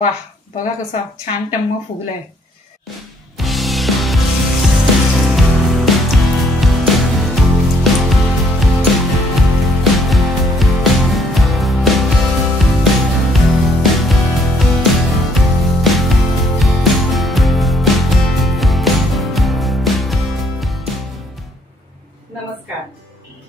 वाह, बघा कसा छान टम्म फुगलाय। नमस्कार,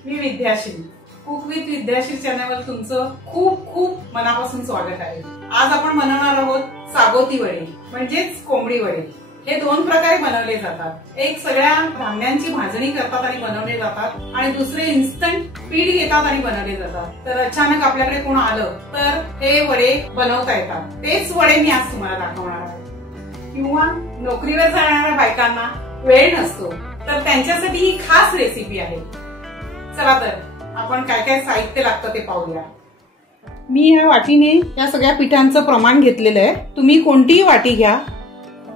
मी विद्याश्री। कुक विथ विद्याश्री चॅनलवर तुमचं खूप खूप मनापासून स्वागत आहे। आज आपण बनवणार आहोत सागोती वडे म्हणजेच कोंबडी वडे। हे दोन प्रकारे बनवले जातात। एक सगळ्या धान्यांची भाजणी करतात आणि बनवले जातात आणि दुसरे इन्स्टंट पीठ घेतात आणि बनवले जातात। तर अचानक आपल्याकडे कोण आलं तर हे वडे बनवता येतात। तेच वडे मी आज तुम्हाला दाखवणार आहे। किंवा नोकरीवर जाणाऱ्या बायकांना वेळ नसतो तर त्यांच्यासाठी ही खास रेसिपी आहे। चला तर आपण काय काय साहित्य लागतं ते पाहूया। मी या वाटीने या सगळ्या पिठांचं प्रमाण घेतलेलं आहे। तुम्ही कोणतीही वाटी घ्या,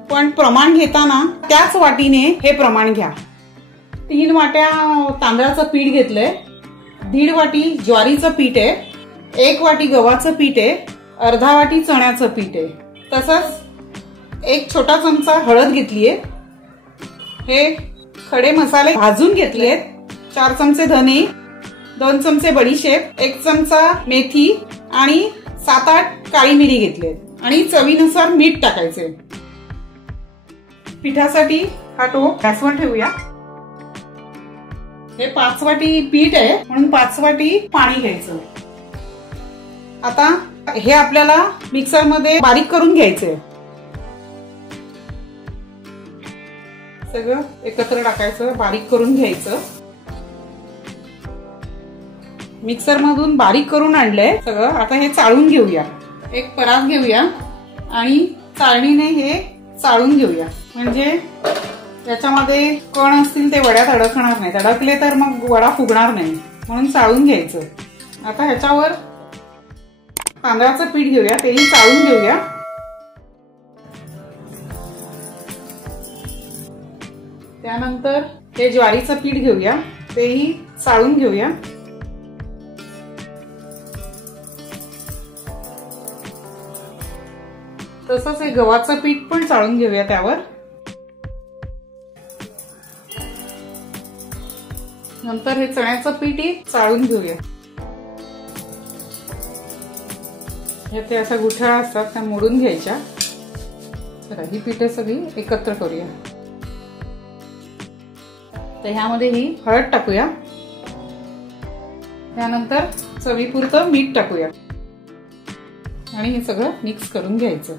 पण प्रमाण घेताना त्याच वाटीने हे प्रमाण घ्या। 3 वाट्या तांदळाचं पीठ घेतलंय, 1.5 वाटी ज्वारीचं पीठ आहे, 1 वाटी गव्हाचं पीठ आहे, अर्धा वाटी चण्याचं पीठ आहे, तसंच 1 छोटा चमचा हळद घेतलीये। हे खडे मसाले भाजून घेतलेत, 4 चमचे धने, 2 चमचे बडीशेप, 1 चमचा मेथी आणि 7-8 काळी मिरी घेतलेत आणि चवीनुसार मीठ टाकायचे। पिठासाठी हा टोप गॅसवर ठेवूया। हे 5 वाटी पीठ आहे म्हणून 5 वाटी पाणी घ्यायचं। आता हे आपल्याला मिक्सर मध्ये बारीक करून घ्यायचंय। सगळं एकत्र टाकायचं, बारीक करून घ्यायचं। मिक्सर मधून बारीक करून आणलंय सगळं। आता हे चाळून घेऊया। एक परात घेऊया आणि चाळणीने हे चाळून घेऊया, म्हणजे याच्यामध्ये कण असतील ते वड्यात अडकणार नाहीत। अडकले तर मग वडा फुगणार नाही, म्हणून चाळून घ्यायचं। आता ह्याच्यावर तांदळाचं पीठ घेऊया, तेही चाळून घेऊया। त्यानंतर हे ज्वारीचं पीठ घेऊया, तेही चाळून घेऊया। तसंच हे गव्हाचं पीठ पण चाळून घेऊया त्यावर। नंतर हे चण्याचं पीठही चाळून घेऊया। यात अशा गुठळ्या असतात त्या मोडून घ्यायच्या। चला ही पीठं सगळी एकत्र करूया। तर ह्यामध्ये ही हळद टाकूया, त्यानंतर चवीपुरतं मीठ टाकूया आणि हे सगळं मिक्स करून घ्यायचं।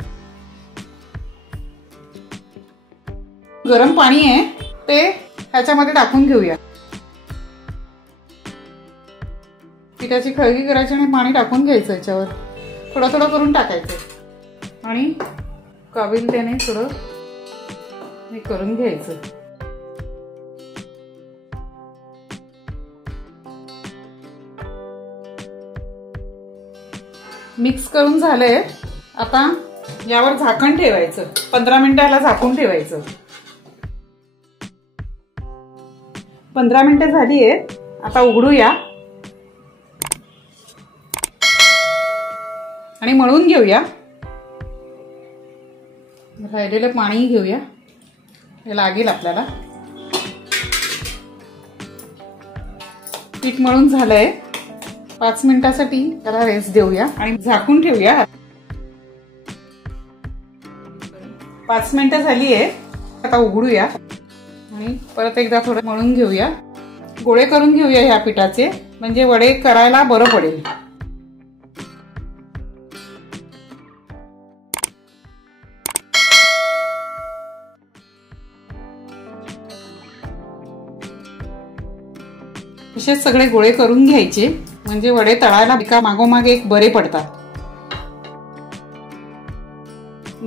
गरम पाणी आहे ते ह्याच्यामध्ये टाकून घेऊया। पिठाची खळगी करायची आणि पाणी टाकून घ्यायचं। याच्यावर थोडं थोडं करून टाकायचं आणि काबिलतेने थोडं हे करून घ्यायचं। मिक्स करून झालंय। आता यावर झाकण ठेवायचं, 15 मिनिटाला झाकून ठेवायचं। 15 मिनिटं झाली आहेत, आता उघडूया आणि मळून घेऊया। राहिलेलं पाणी घेऊया, हे लागेल आपल्याला। पीठ मळून झालंय, 5 मिनिटासाठी त्याला रेस्ट देऊया आणि झाकून ठेवूया। 5 मिनिटं झाली आहे, आता उघडूया आणि परत एकदा थोडं मळून घेऊया। गोळे करून घेऊया ह्या पिठाचे, म्हणजे वडे करायला बरं पडेल। असे सगळे गोळे करून घ्यायचे, म्हणजे वडे तळायला एका मागोमाग एक बरे पडतात।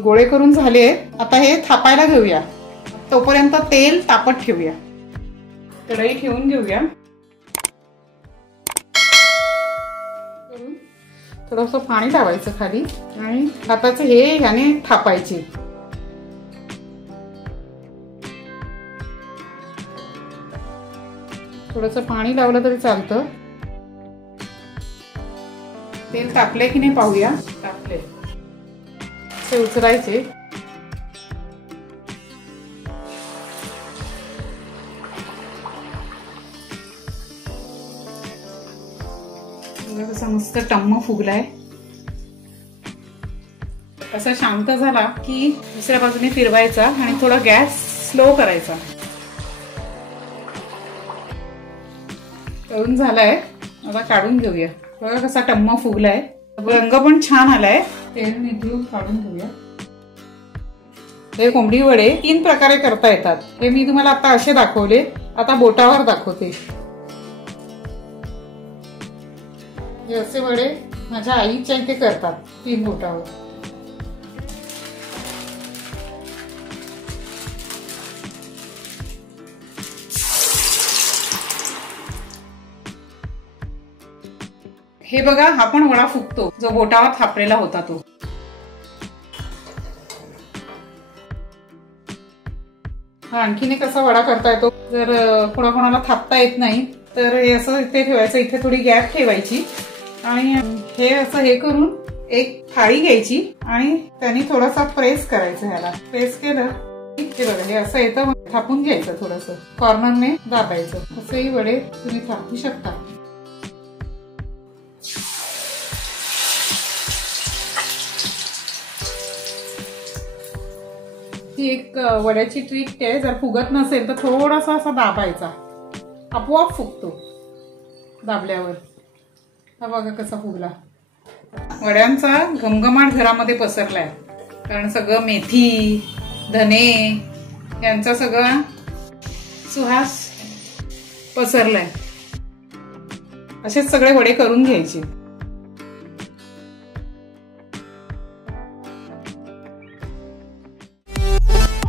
गोळे करून झाले, आता हे थापायला घेऊया। तोपर्यंत तेल तापत ठेवूया। कढई ठेवून घेऊया। थोडंसं पाणी लावायचं खाली आणि हाताचे हे ह्याने थापायचे। थोडंसं पाणी लावलं तरी चालतं। तेल तापले की नाही पाहूया। तापले। ते उचलायचे. कसा मस्त टम्म फुगलाय. असा शांत झाला की दुसऱ्या बाजूने फिरवायचा आणि थोडा गॅस स्लो करायचा. तळून झालाय. आता काढून घेऊया. बघा कसा टम्म फुगलाय. रंग पण छान आलाय. तेल निथळून काढून घेऊया. हे कोंबडी वडे 3 प्रकारे करता येतात. हे मी तुम्हाला आता असे दाखवले. आता बोटावर दाखवते. हे असे वडे माझ्या आईच्या इथे करतात 3 बोटावर. हे बघा, हा पण वडा फुगतो जो बोटावर थापलेला होता तो. हा आणखीन एक असा वडा करता येतो. जर कोणाकोणाला थापता येत नाही तर हे असं इथे ठेवायचं. इथे थोडी गॅप ठेवायची आणि हे असं हे करून एक थाळी घ्यायची आणि त्यांनी थोडासा प्रेस करायचं. ह्याला प्रेस केलं हे बघा, हे असं येतं. थापून घ्यायचं. थोडंसं कॉर्नरने दाबायचं. असेही वडे तुम्ही थापू शकता. ही एक वड्याची ट्रिक आहे. जर फुगत नसेल तर थोडासा असा दाबायचा, आपोआप फुगतो दाबल्यावर. हा बघा कसा फुगला. वड्यांचा घमघमाट घरामध्ये पसरलाय. कारण सगळं मेथी, धने यांचा सगळा सुहास पसरलाय. असेच सगळे वडे करून घ्यायचे.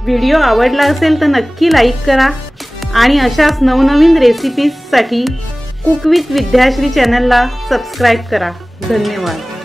व्हिडिओ आवडला असेल तर नक्की लाईक करा आणि अशाच नवनवीन रेसिपीजसाठी कुक विथ विद्याश्री चॅनलला सबस्क्राईब करा. धन्यवाद.